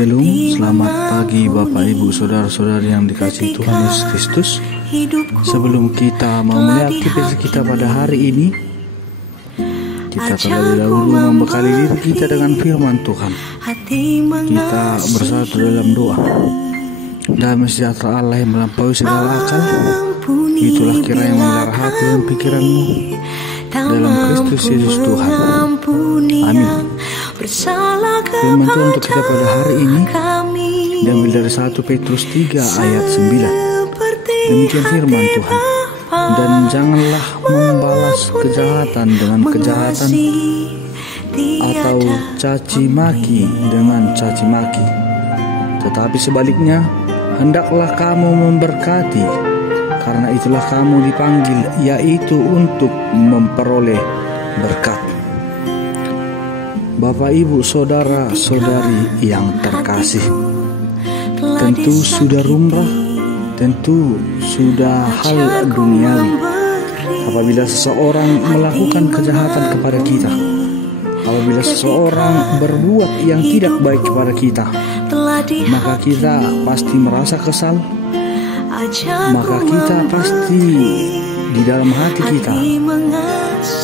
Shalom, selamat pagi Bapak Ibu Saudara-saudari yang dikasihi Tuhan Yesus Kristus. Sebelum kita memulai aktivitas kita pada hari ini, kita terlebih dahulu membekali diri kita dengan firman Tuhan. Kita bersatu dalam doa. Damai sejahtera Allah yang melampaui segala akal, itulah kiranya memelihara hati dan pikiranmu dalam Kristus Yesus Tuhan. Amin. Firman Tuhan untuk kita pada hari ini diambil dari 1 Petrus 3 ayat 9. Demikian firman Tuhan. Dan janganlah membalas kejahatan dengan kejahatan atau caci maki dengan caci maki, tetapi sebaliknya hendaklah kamu memberkati, karena itulah kamu dipanggil, yaitu untuk memperoleh berkat. Bapak, Ibu, Saudara-saudari yang terkasih, tentu sudah lumrah, tentu sudah hal duniawi apabila seseorang melakukan kejahatan kepada kita, apabila seseorang berbuat yang tidak baik kepada kita, maka kita pasti merasa kesal, maka kita pasti di dalam hati kita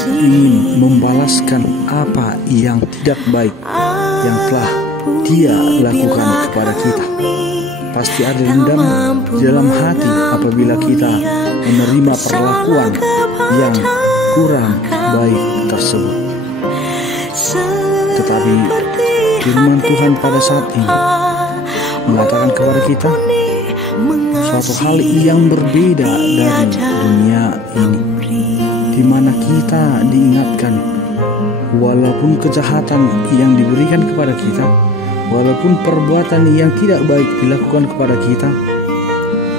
ingin membalaskan apa yang tidak baik yang telah dia lakukan kepada kita. Pasti ada dendam di dalam hati apabila kita menerima perlakuan yang kurang baik tersebut. Tetapi firman Tuhan pada saat ini mengatakan kepada kita suatu hal yang berbeda dari dunia ini, di mana kita diingatkan walaupun kejahatan yang diberikan kepada kita, walaupun perbuatan yang tidak baik dilakukan kepada kita,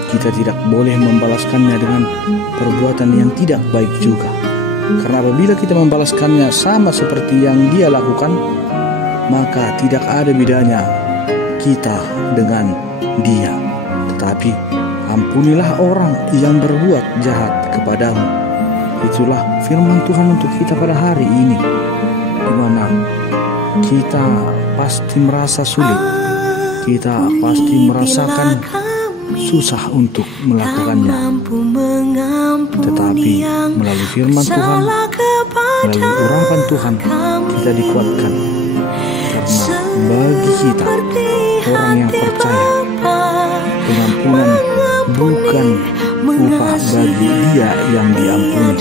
kita tidak boleh membalaskannya dengan perbuatan yang tidak baik juga. Karena apabila kita membalaskannya sama seperti yang dia lakukan, maka tidak ada bedanya kita dengan dia. Tetapi ampunilah orang yang berbuat jahat kepadamu. Itulah firman Tuhan untuk kita pada hari ini, di mana kita pasti merasa sulit, kita pasti merasakan susah untuk melakukannya. Tetapi melalui firman Tuhan, melalui urapan Tuhan, kita dikuatkan. Karena bagi kita, orang yang percaya, pengampunan bukan upah bagi dia yang diampuni,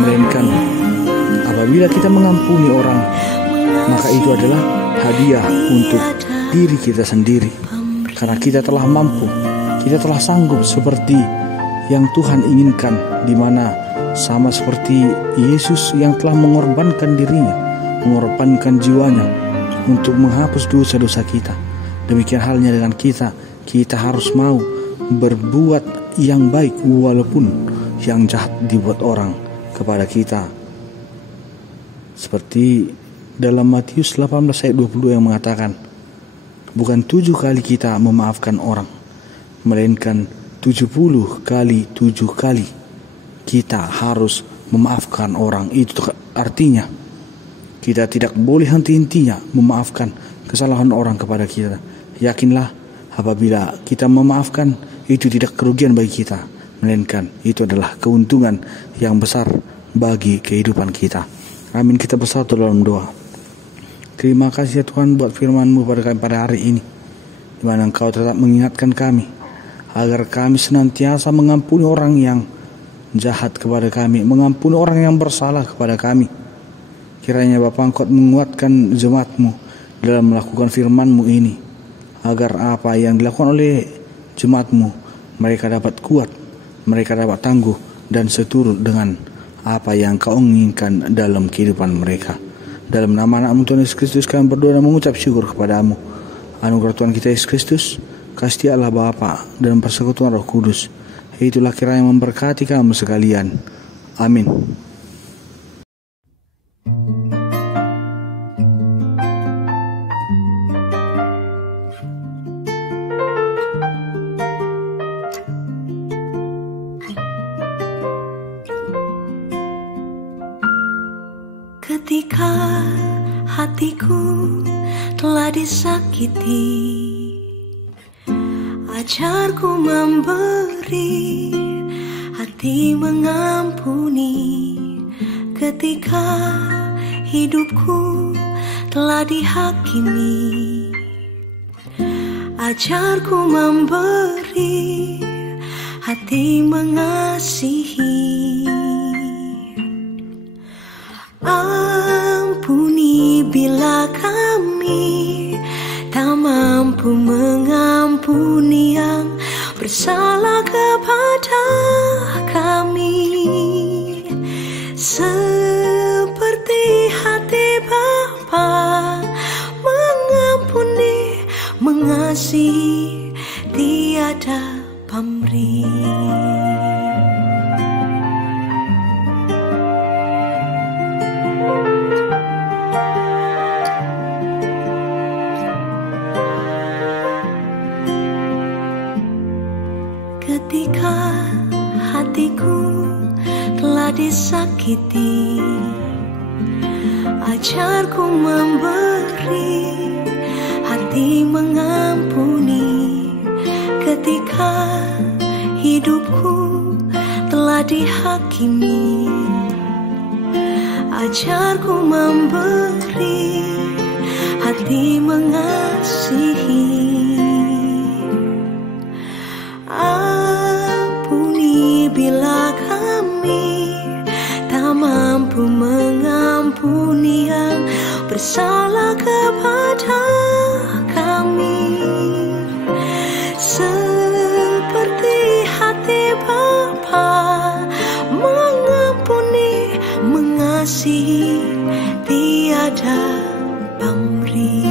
melainkan apabila kita mengampuni orang, maka itu adalah hadiah untuk diri kita sendiri. Karena kita telah mampu, kita telah sanggup seperti yang Tuhan inginkan, di mana sama seperti Yesus yang telah mengorbankan dirinya, mengorbankan jiwanya untuk menghapus dosa-dosa kita. Demikian halnya dengan kita, kita harus mau berbuat yang baik walaupun yang jahat dibuat orang kepada kita. Seperti dalam Matius 18 ayat 22 yang mengatakan, bukan 7 kali kita memaafkan orang, melainkan 70 kali 7 kali kita harus memaafkan orang. Itu artinya kita tidak boleh henti-hentinya memaafkan kesalahan orang kepada kita. Yakinlah, apabila kita memaafkan, itu tidak kerugian bagi kita, melainkan itu adalah keuntungan yang besar bagi kehidupan kita. Amin. Kita bersatu dalam doa. Terima kasih ya Tuhan buat firman-Mu pada hari ini, di mana Engkau tetap mengingatkan kami agar kami senantiasa mengampuni orang yang jahat kepada kami, mengampuni orang yang bersalah kepada kami. Kiranya Bapa, Engkau menguatkan jemaat-Mu dalam melakukan firman-Mu ini, agar apa yang dilakukan oleh jemaat-Mu, mereka dapat kuat, mereka dapat tangguh dan seturut dengan apa yang Kau inginkan dalam kehidupan mereka. Dalam nama anak-Mu Tuhan Yesus Kristus kami berdoa dan mengucap syukur kepada-Mu. Anugerah Tuhan kita Yesus Kristus, kasih Allah Bapa dan persekutuan Roh Kudus, itulah kiranya memberkati kamu sekalian. Amin. Ketika hatiku telah disakiti. Ajarku memberi, hati mengampuni, ketika hidupku telah dihakimi. Ajarku memberi, hati mengasihi. Ampuni bila kami tak mampu mengampuni yang bersalah kepada kami, seperti hati Bapa mengampuni, mengasihi, tiada pamrih. Ketika hatiku telah disakiti, ajarku memberi, hati mengampuni, ketika hidupku telah dihakimi. Ajarku memberi, hati mengasihi. Ampuni bila kami tak mampu mengampuni yang bersalah kepada kami, seperti hati Bapa mengampuni, mengasihi, tiada pamrih.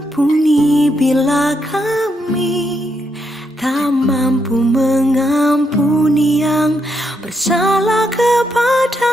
Ampuni bila kami tak mampu mengampuni yang bersalah kepada